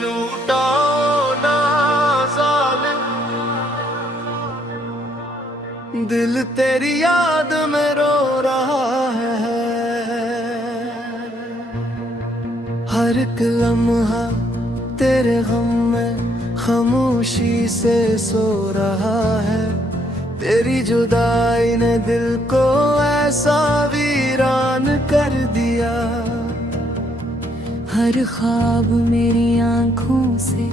लूटाओ ना ज़ालिम, दिल तेरी याद में रो रहा है। हर एक लम्हा तेरे गम में खामोशी से सो रहा है। तेरी जुदाई ने दिल को ऐसा वीरान कर दिया। हर ख्वाब मेरी आंखों से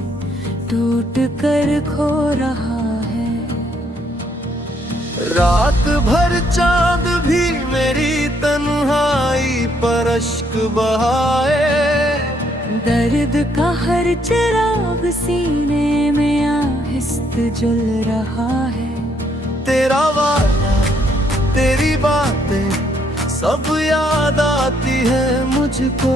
टूट कर खो रहा है। रात भर चांद भी मेरी तन्हाई पर अश्क बहाए। दर्द का हर चिराग सीने में आहिस्त जल रहा है। तेरा वादा, तेरी बातें सब याद आती है मुझको।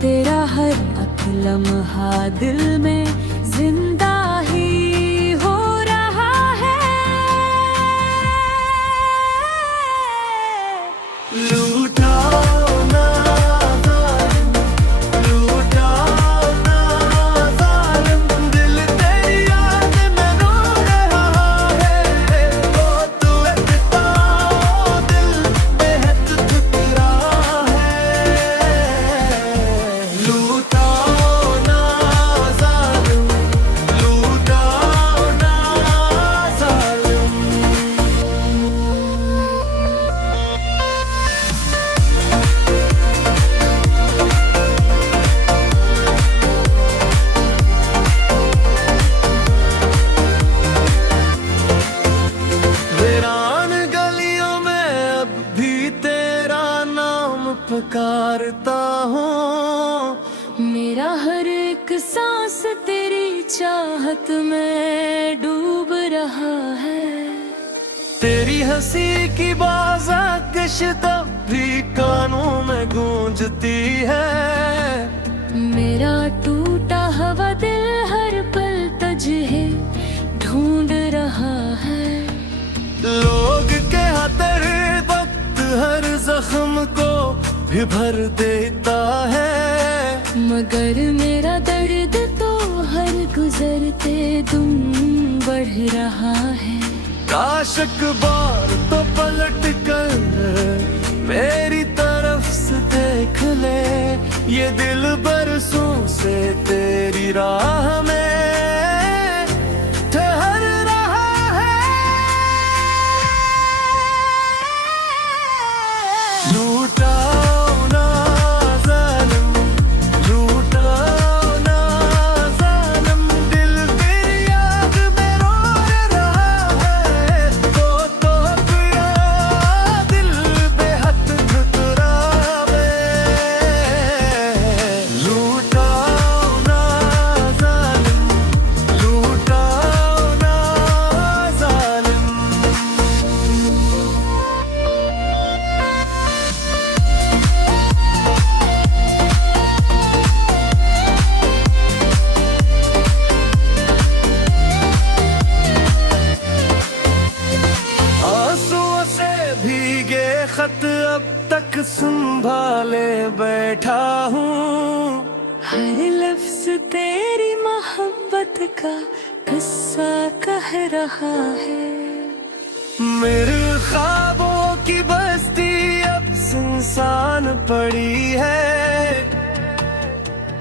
तेरा हर एक लम्हा दिल में जिंदा ही हो रहा है। लूटाओ ना ज़ालिम, लूटाओ ना ज़ालिम, दिल तेरी याद में रो रहा है। वो तू एकता दिल बेहद ठुकरा है। लूटाओ ना ज़ालिम, लूटाओ ना ज़ालिम। वीरान गलियों में अब भी तेरा नाम पुकारता हूँ। मेरा हर एक सांस तेरी चाहत में डूब रहा है। तेरी हंसी की बाज़ाकिश तब भी कानों में गूंजती है। मेरा टूटा हुआ दिल हर पल तुझे ढूंढ रहा है। लोग के हर वक्त हर जख्म को भी भर देता है। मगर मेरा दर्द तो हर गुजरते तुम बढ़ रहा है। काश एक बार तो पलट कर मेरी तरफ से देख ले। ये दिल बरसों से तेरी राह में ठहर रहा है। लूटाओ ना ज़ालिम, लूटाओ ना ज़ालिम, दिल तेरी याद में रो रहा है। तो पिया दिल बेहद ठुकरावे। लूटाओ ना ज़ालिम, लूटाओ ना ज़ालिम। आंसुओं से भीगे खत अब तक संभाले बैठा हूँ। हर लफ्ज तेरी मोहब्बत का किस्सा कह रहा है। मेरे ख्वाबों की बस्ती अब सुनसान पड़ी है।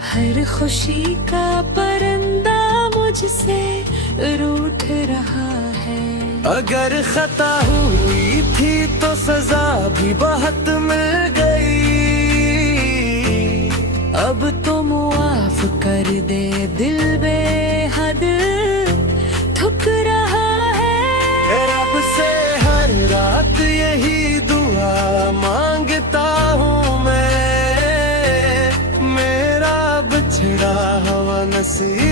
हर खुशी का परिंदा मुझसे रूठ रहा है। अगर खता हुई थी तो सजा भी बहुत मिल गई। अब तो मुआफ कर दे, दिल बेहद ठुक रहा है। रब से हर रात यही दुआ मांगता हूँ मैं। मेरा बिछड़ा हुआ नसीब